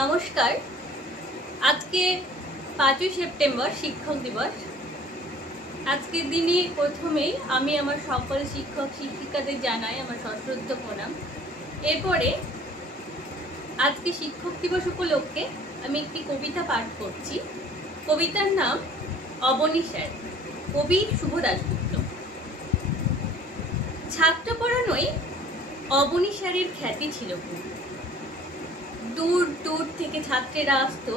নমস্কার। আজকে 5ই সেপ্টেম্বর শিক্ষক দিবস। আজকের দিনে প্রথমেই আমি আমার সকল শিক্ষক শিক্ষিকাদের জানাই আমার সশ্রদ্ধ প্রণাম। এরপরে আজকে শিক্ষক দিবস উপলক্ষে আমি একটি কবিতা পাঠ করছি। কবিতার নাম অবনী স্যার, কবি শুভ দাশগুপ্ত। ছাত্র পড়ানোয় অবনী স্যারের খ্যাতি ছিল খুব। দূর দূর থেকে ছাত্রেরা আসতো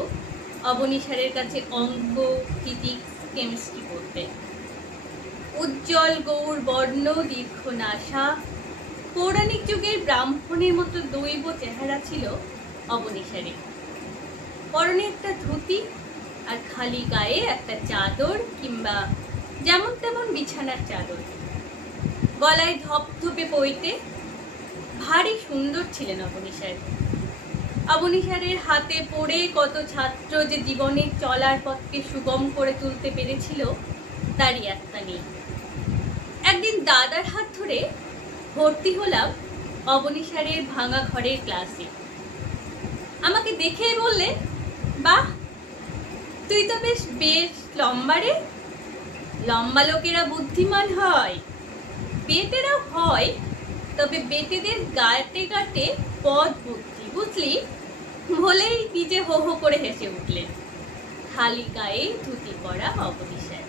অবনী স্যারের কাছে অঙ্ক, ফিজিক্স, কেমিস্ট্রি পড়তে। উজ্জ্বল গৌর বর্ণ, দীর্ঘ নাসা, পৌরাণিক যুগের ব্রাহ্মণের মতো দৈব চেহারা ছিল অবনী স্যারের। পরনে একটা ধুতি আর খালি গায়ে একটা চাদর কিংবা যেমন তেমন বিছানার চাদর, গলায় ধপধপে পইতে। ভারী সুন্দর ছিলেন অবনী স্যার। অবনী স্যারের হাতে পড়ে কত ছাত্র যে জীবনের চলার পথকে সুগম করে তুলতে পেরেছিল তারই একটা নেই। একদিন দাদার হাত ধরে ভর্তি হলাম অবনী স্যারের ভাঙা ঘরের ক্লাসে। আমাকে দেখেই বললেন, বাহ, তুই তো বেশ লম্বা রে। লম্বা লোকেরা বুদ্ধিমান হয়, বেটেরাও হয়, তবে বেটেদের গাঁটে গাঁটে পদ বুদ্ধি, বুঝলি? বলেই নিজে হো হো করে হেসে উঠলেন। খালি গায়ে ধুতি পরা অবনী স্যার।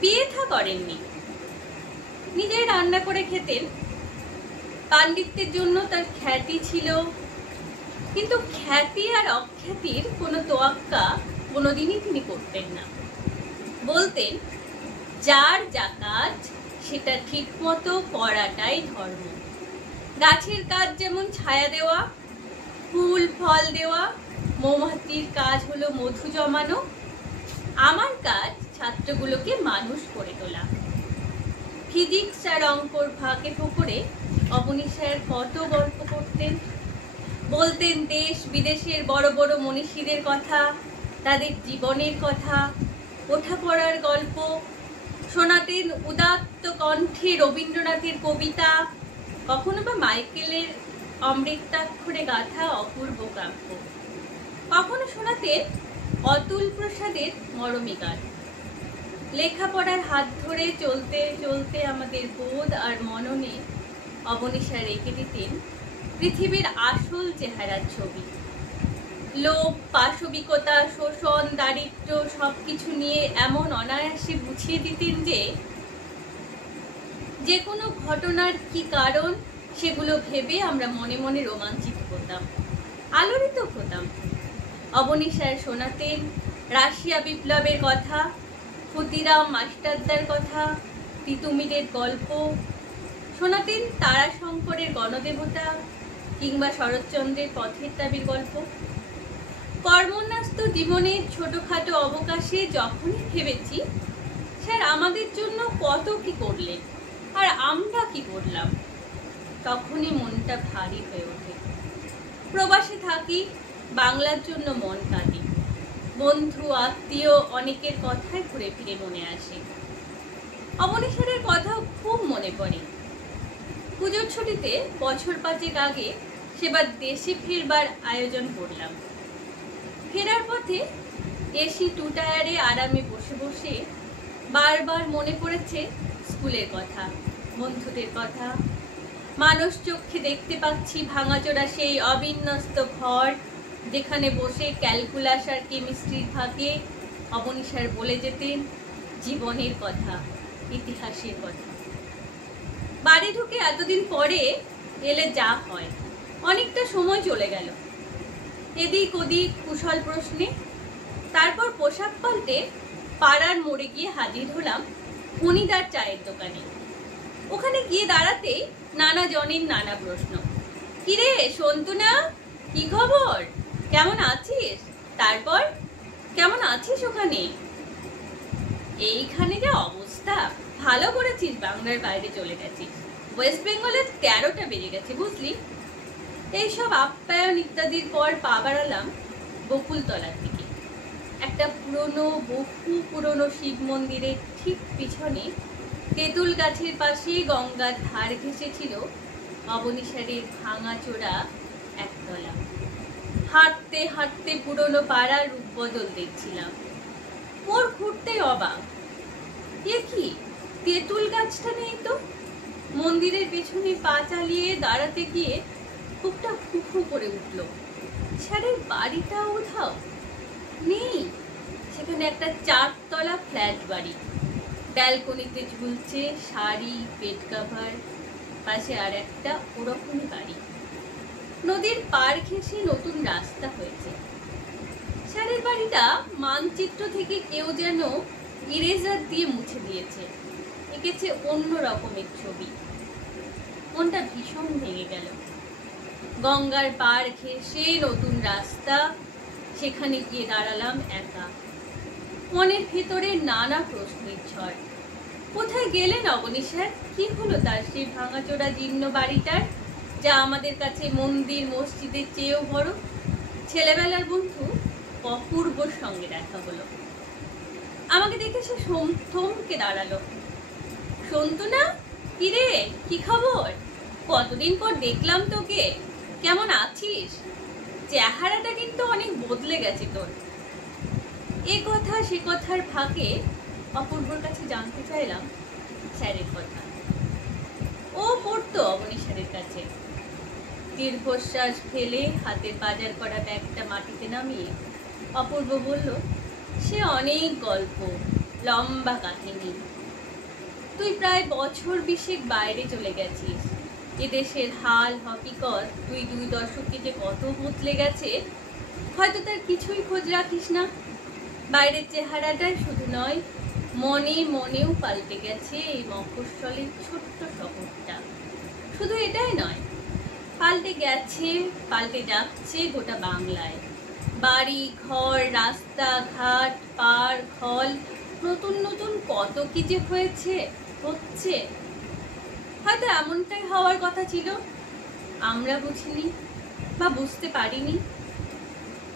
বিয়ে থা করেননি, নিজেই রান্না করে খেতেন। পাণ্ডিত্যের জন্য তার খ্যাতি ছিল, কিন্তু খ্যাতি আর অখ্যাতির কোনো তোয়াক্কা কোনোদিনই তিনি করতেন না। বলতেন, যার যা কাজ সেটা ঠিক মতো করাটাই ধর্ম। গাছের কাজ যেমন ছায়া দেওয়া, ফুল ফল দেওয়া, মৌমাছির কাজ হলো মধু জমানো, আমার কাজ ছাত্রগুলোকে মানুষ করে তোলা। ফিজিক্স আর অঙ্কর ফাঁকে ফোকরে অবনী স্যার কত গল্প করতেন। বলতেন দেশ বিদেশের বড় বড় মনীষীদের কথা, তাদের জীবনের কথা, ওঠাপড়ার গল্প। শোনাতেন উদাত্ত কণ্ঠে রবীন্দ্রনাথের কবিতা, কখনো বা মাইকেলের অমৃতাক্ষরে গাথা অপূর্ব কাব্য। কখনো শোনাতেন অতুল প্রসাদের মরমী গান। লেখাপড়ার হাত ধরে চলতে চলতে আমাদের বোধ আর মননে অবনী স্যার এঁকে দিতেন পৃথিবীর আসল চেহারার ছবি। লোভ, পাশবিকতা, শোষণ, দারিদ্র্য সবকিছু নিয়ে এমন অনায়াসে বুঝিয়ে দিতেন যে কোনো ঘটনার কি কারণ সেগুলো ভেবে আমরা মনে মনে রোমাঞ্চিত হতাম, আলোড়িত হতাম। অবনী স্যার শোনাতেন রাশিয়া বিপ্লবের কথা, ক্ষুদিরাম মাস্টারদার কথা, তিতুমিরের গল্প। শোনাতেন তারাশঙ্করের গণদেবতা কিংবা শরৎচন্দ্রের পথের দাবির গল্প। কর্মন্যস্ত জীবনের ছোটখাটো অবকাশে যখনই ভেবেছি স্যার আমাদের জন্য কত কি করলেন আর আমরা কি করলাম, তখনই মনটা ভারী হয়ে ওঠে। প্রবাসে থাকি, বাংলার জন্য মন কাঁদে। বন্ধু আত্মীয় অনেকের কথাই ঘুরে ফিরে মনে আসে। অবনী স্যারের কথা খুব মনে পড়ে। পুজোর ছুটিতে বছর 5 আগে সেবার দেশে ফিরবার আয়োজন করলাম। ফেরার পথে এসি 2 টায়ারে আরামে বসে বসে বারবার মনে পড়েছে স্কুলের কথা, বন্ধুদের কথা। মানুষ চোখে দেখতে পাচ্ছি ভাঙাচোরা সেই অবিন্যস্ত ঘর, যেখানে বসে ক্যালকুলাস আর কেমিস্ট্রির ফাঁকে অবনী স্যার বলে যেতেন জীবনের কথা, ইতিহাসের কথা। বাড়ি ঢুকে এতদিন পরে এলে যা হয়, অনেকটা সময় চলে গেল এদিক ওদিক কুশল প্রশ্নে। তারপর পোশাক পাল্টে পাড়ার মোড়ে গিয়ে হাজির হলাম ফণিদার চায়ের দোকানে। ওখানে গিয়ে দাঁড়াতেই নানা জনের নানা প্রশ্ন। কিরে সন্তু না, কি খবর, কেমন আছিস? তারপর কেমন আছিস ওখানে? এইখানে যা অবস্থা, ভালো করেছিস বাংলার বাইরে চলে গেছিস, ওয়েস্ট বেঙ্গলে 13টা বেজে গেছে, বুঝলি? এইসব আপ্যায়ন ইত্যাদির পর পা বাড়ালাম বকুলতলার দিকে। একটা বহু পুরনো শিব মন্দিরের ঠিক পিছনে তেঁতুল গাছের পাশে গঙ্গার ধার ঘেঁষেছিল অবনী স্যারের ভাঙাচোরা একতলা। হাঁটতে হাঁটতে পুরনো পাড়ার রূপ বদল দেখছিলাম। মোর ঘুরতে অবাক, এ কি তেঁতুল গাছটা নেই তো। মন্দিরের পেছনে পা চালিয়ে দাঁড়াতে গিয়ে বুকটা ফুফু করে উঠল। স্যারের বাড়িটা কোথাও নেই। সেখানে একটা 4 তলা ফ্ল্যাট বাড়ি, ব্যালকনিতে ঝুলছে শাড়ি, বেড কাভার, পাশে আর একটা ওরকমই বাড়ি। নদীর পাড় ঘেঁষে নতুন রাস্তা হয়েছে। স্যারের বাড়িটা মানচিত্র থেকে কেউ যেন ইরেজার দিয়ে মুছে দিয়েছে, এঁকেছে অন্য রকমের ছবি। মনটা ভীষণ ভেঙে গেল। গঙ্গার পাড় ঘেঁষে নতুন রাস্তা, সেখানে গিয়ে দাঁড়ালাম একা। মনের ভেতরে নানা প্রশ্নের ঝড়। কোথায় গেলেন অবনী স্যার? কি হলো তার সেই ভাঙাচোরা জীর্ণ বাড়িটার, যা আমাদের কাছে মন্দির মসজিদের চেয়েও বড়? ছেলেবেলার বন্ধু অপূর্বর সঙ্গে দেখা হলো। আমাকে দেখে সে থমকে দাঁড়ালো। সন্তু না? কিরে, কি খবর? কতদিন পর দেখলাম তোকে, কেমন আছিস? চেহারাটা কিন্তু অনেক বদলে গেছে তোর। এ কথা সে কথার ফাঁকে অপূর্বর কাছে জানতে চাইলাম স্যারের কথা। ও পড়তো অবনী স্যারের কাছে। দীর্ঘশ্বাস ফেলে হাতের বাজার করা ব্যাগটা মাটিতে নামিয়ে অপূর্ব বলল, সে অনেক গল্প, লম্বা কাহিনী। তুই প্রায় বছর 20 বাইরে চলে গেছিস। এদেশের হাল হকিকত দুই দশকে যে কত বদলে গেছে, হয়তো তার কিছুই খোঁজ রাখিস না। বাইরের চেহারাটাই শুধু নয়, মনে মনেও পাল্টে গেছে এই মফস্বলের ছোট্ট শহরটা। শুধু এটাই নয়, পাল্টে গেছে, পাল্টে যাচ্ছে গোটা বাংলায়। বাড়ি ঘর, রাস্তাঘাট, পাড় খল, নতুন নতুন কত কি যে হচ্ছে। হয়তো এমনটাই হওয়ার কথা ছিল, আমরা বুঝিনি বা বুঝতে পারিনি।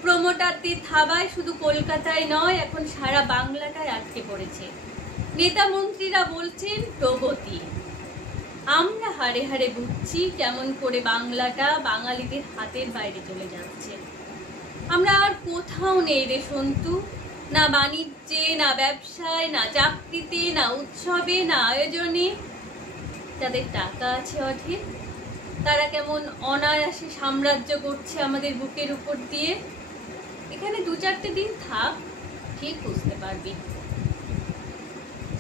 প্রমোটারদের থাবায় শুধু কলকাতায় নয়, এখন সারা বাংলাটায় আটকে পড়েছে। নেতা মন্ত্রীরা বলছেন প্রগতি। আমরা হাড়ে হাড়ে বুঝছি কেমন করে বাংলাটা বাঙালিদের হাতের বাইরে চলে যাচ্ছে। আমরা আর কোথাও নেই রে সন্তু, না বাণিজ্যে, না ব্যবসায়, না চাকরিতে, না উৎসবে, না আয়োজনে। যাদের টাকা আছে অঢেল, তারা কেমন অনায়াসে সাম্রাজ্য করছে আমাদের বুকের উপর দিয়ে। এখানে 2-4টে দিন থাক, ঠিক বুঝতে পারবি।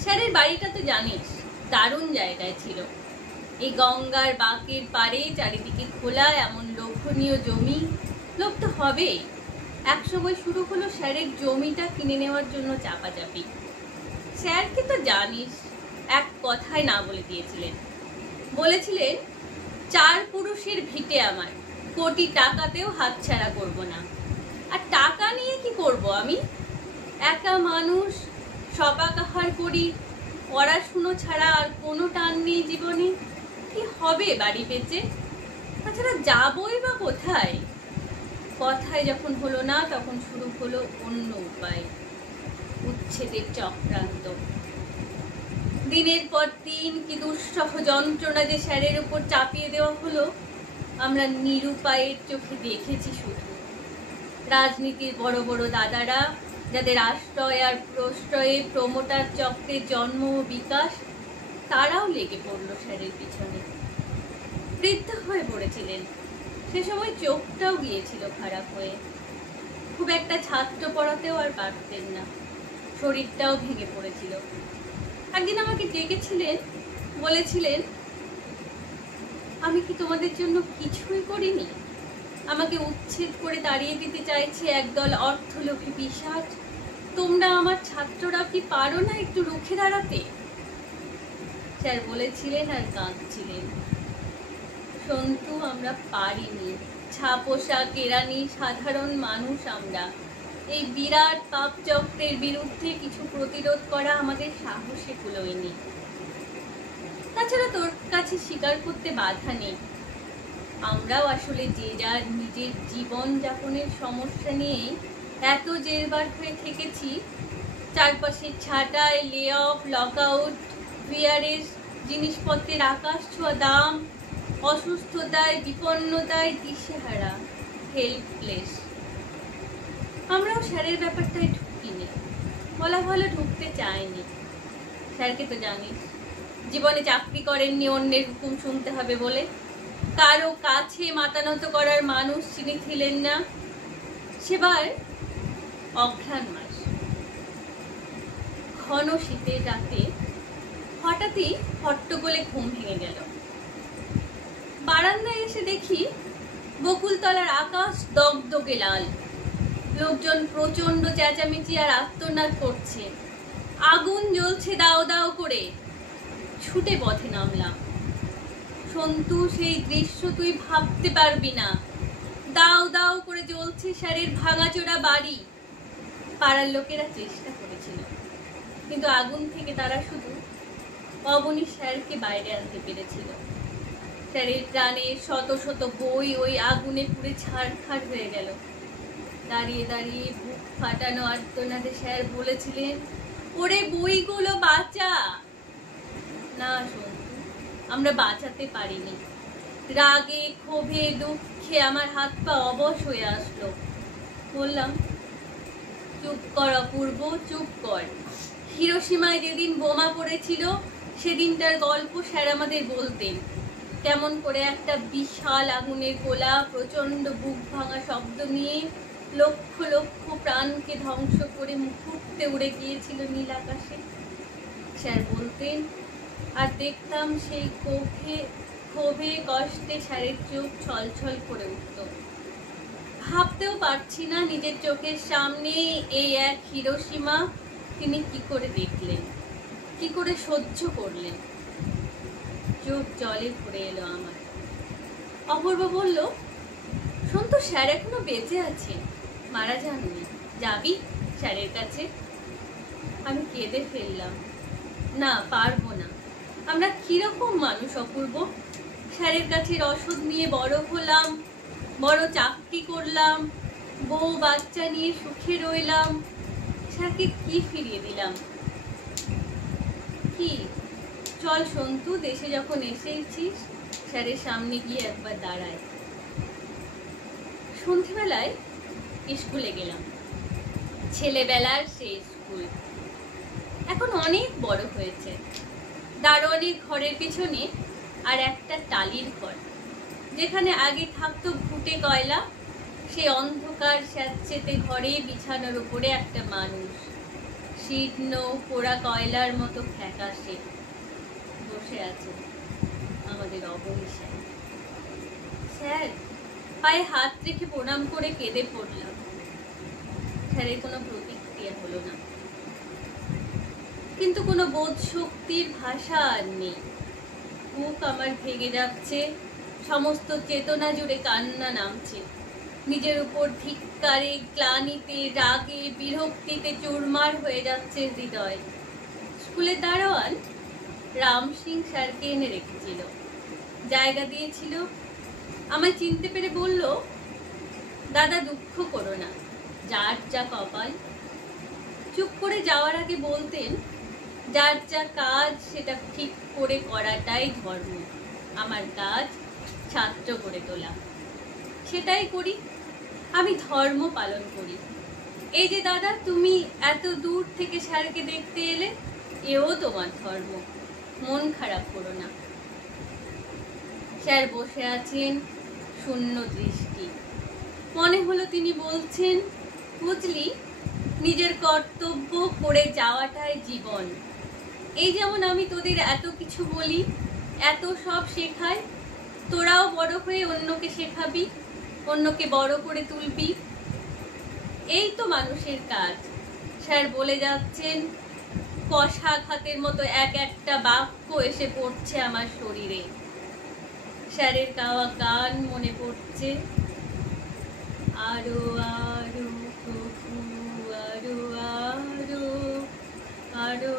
স্যারের বাড়িটা তো জানিস দারুণ জায়গায় ছিল। এই গঙ্গার বাঁকের পাড়ে চারিদিকে খোলা এমন লোভনীয় জমি। লোভ তো হবেই। একসময় শুরু হলো স্যারের জমিটা কিনে নেওয়ার জন্য চাপাচাপি। স্যারকে তো জানিস, এক কথায় না বলে দিয়েছিলেন। বলেছিলেন, 4 পুরুষের ভিটে আমার, কোটি টাকাতেও হাতছাড়া করব না। আর টাকা নিয়ে কি করব আমি? একা মানুষ, সপাকাহার করি, পড়াশুনো ছাড়া আর কোনো টান নেই জীবনে। কি হবে বাড়ি বেচে? তাছাড়া যাবই বা কোথায়? কথায় যখন হলো না, তখন শুরু হলো অন্য উপায়, উচ্ছেদের চক্রান্ত। দিনের পর দিন কি দুঃসহ যন্ত্রণা যে স্যারের উপর চাপিয়ে দেওয়া হলো, আমরা নিরুপায়ের চোখে দেখেছি শুধু। রাজনীতির বড় বড় দাদারা, যাদের আশ্রয় আর প্রশ্রয়ে প্রমোটার চক্রের জন্ম ও বিকাশ, তারাও লেগে পড়ল স্যারের পিছনে। বৃদ্ধ হয়ে পড়েছিলেন, সে সময় চোখটাও গিয়েছিল খারাপ হয়ে। খুব একটা ছাত্র পড়াতেও আর পারতেন না, শরীরটাও ভেঙে পড়েছিল। একদিন আমাকে ডেকেছিলেন, বলেছিলেন, আমি কি তোমাদের জন্য কিছুই করিনি? আমাকে উচ্ছেদ করে তাড়িয়ে দিতে চাইছে একদল অর্থলোভী পিশাচ। তোমরা আমার ছাত্ররা কি পারো না একটু রুখে দাঁড়াতে? স্যার বলেছিলেন আর কাঁদছিলেন, সন্তু, আমরা পারিনি। ছাপোষা কেরানি সাধারণ মানুষ আমরা। এই বিরাট পাপ চক্রের বিরুদ্ধে কিছু প্রতিরোধ করা আমাদের সাহসে কুলোয়নি। তাছাড়া তোর কাছে স্বীকার করতে বাধা নেই, আমরাও আসলে যে যার নিজের জীবন যাপনের সমস্যা নিয়েই এত জেরবার হয়ে থেকেছি। চারপাশে ছাঁটাই, লে অফ, লকআউট, ভিআরএস, জিনিসপত্রের আকাশ ছোঁয়া দাম, অসুস্থতায়, বিপন্নতায় দিশেহারা, হেল্পলেস। আমরাও স্যারের ব্যাপারটাই ঢুকিনি, বলা ভালো ঢুকতে চাইনি। স্যারকে তো জানিস, জীবনে চাকরি করেননি অন্যের হুকুম শুনতে হবে বলে। কারো কাছে মাথা নত করার মানুষ তিনি ছিলেন না। সেবার অঘ্রাণ মাস, ঘন শীতের রাতে হঠাৎই হট্টগোলে ঘুম ভেঙে গেল। বারান্দায় এসে দেখি বকুলতলার আকাশ দগদগে লাল। লোকজন প্রচন্ড চেঁচামেচি আর আর্তনাদ করছে। আগুন জ্বলছে দাও দাও করে। ছুটে পথে নামলাম। সন্তু, সেই দৃশ্য তুই ভাবতে পারবি না। দাও দাও করে জ্বলছে স্যারের ভাঙাচোরা বাড়ি। পাড়ার লোকেরা চেষ্টা করেছিল, কিন্তু আগুন থেকে তারা শুধু অবনী স্যারকে বাইরে আনতে পেরেছিল। স্যারের প্রাণে শত শত বই ওই আগুনে পুড়ে ছাড়খাড় হয়ে গেল। দাঁড়িয়ে দাঁড়িয়ে বুক ফাটানো আর্তনাদে স্যার বলেছিলেন, ওরে বইগুলো বাঁচা। না সন্তু, আমরা বাঁচাতে পারিনি। রাগে ক্ষোভে দুঃখে আমার হাত পা অবশ হয়ে আসলো। বললাম, চুপ কর অপূর্ব, চুপ কর। হিরোশিমায় যেদিন বোমা পড়েছিল সেদিনটার গল্প স্যার আমাদের বলতেন। কেমন করে একটা বিশাল আগুনের গোলা প্রচন্ড বুক ভাঙা শব্দ নিয়ে লক্ষ লক্ষ প্রাণকে ধ্বংস করে মুহূর্তে উড়ে গিয়েছিল নীল আকাশে। স্যার বলতেন, আর দেখতাম সেই ক্ষোভে কষ্টে স্যারের চোখ ছলছল করে উঠত। ভাবতেও পারছি না নিজের চোখের সামনে এই এক হিরোশিমা তিনি কি করে দেখলেন, কি করে সহ্য করলেন। চোখ জলে ভরে এলো আমার। অপূর্ব বলল, সন্তু, স্যার এখনো বেঁচে আছে, মারা যাননি। যাবি স্যারের কাছে? আমি কেঁদে ফেললাম, না, পারবো না। আমরা কিরকম মানুষ অপূর্ব? স্যারের কাছে রসদ নিয়ে বড় হলাম, বড় চাকরি করলাম, বউ বাচ্চা নিয়ে সুখে রইলাম। স্যারকে কি ফিরিয়ে দিলাম? কি, চল সন্তু, দেশে যখন এসেছিস স্যারের সামনে গিয়ে একবার দাঁড়ায়। সন্ধ্যেবেলায় স্কুলে গেলাম। ছেলেবেলার সেই স্কুল এখন অনেক বড় হয়েছে। দারোয়ানের ঘরের পিছনে আর একটা টালির ঘর, যেখানে আগে থাকতো ঘুটে কয়লা, সেই অন্ধকার স্যাঁতসেঁতে ঘরে বিছানার উপরে একটা মানুষ শীর্ণ পোড়া কয়লার মতো ফ্যাকাশে বসে আছে, আমাদের অবনী স্যার। স্যার, পায়ে হাত রেখে প্রণাম করে কেঁদে পড়লাম। স্যারের কোনো প্রতিক্রিয়া হলো না, কিন্তু কোনো বোধ শক্তির ভাষা আর নেই। বুক আমার ভেঙে যাচ্ছে, সমস্ত চেতনা জুড়ে কান্না নামছে। নিজের উপর ধিক্কারে, গ্লানিতে, রাগে, বিরক্তিতে চুরমার হয়ে যাচ্ছে হৃদয়। স্কুলের দারোয়ান রাম সিং স্যারকে এনে রেখেছিল, জায়গা দিয়েছিল। আমায় চিনতে পেরে বলল, দাদা, দুঃখ করো না, যার যা কপাল। চুপ করে যাওয়ার আগে বলতেন, যার যা কাজ সেটা ঠিক করে করাটাই ধর্ম। আমার কাজ ছাত্র করে তোলা, সেটাই করি। আমি ধর্ম পালন করি। এই যে দাদা, তুমি এত দূর থেকে স্যারকে দেখতে এলে, এও তোমার ধর্ম। মন খারাপ করো না। স্যার বসে আছেন শূন্য দৃষ্টি। মনে হলো তিনি বলছেন, বুঝলি, নিজের কর্তব্য করে যাওয়াটাই জীবন। এই যেমন আমি তোদের এত কিছু বলি, এত সব শেখাই, তোরাও বড় হয়ে অন্যকে শেখাবি, অন্যকে বড় করে তুলবি। এই তো মানুষের কাজ। স্যার বলে যাচ্ছেন, কষাঘাতের মতো এক একটা বাক্য এসে পড়ছে আমার শরীরে। স্যারের গাওয়া গান মনে পড়ছে, আরো আরো প্রভু, আরো আরো, আরো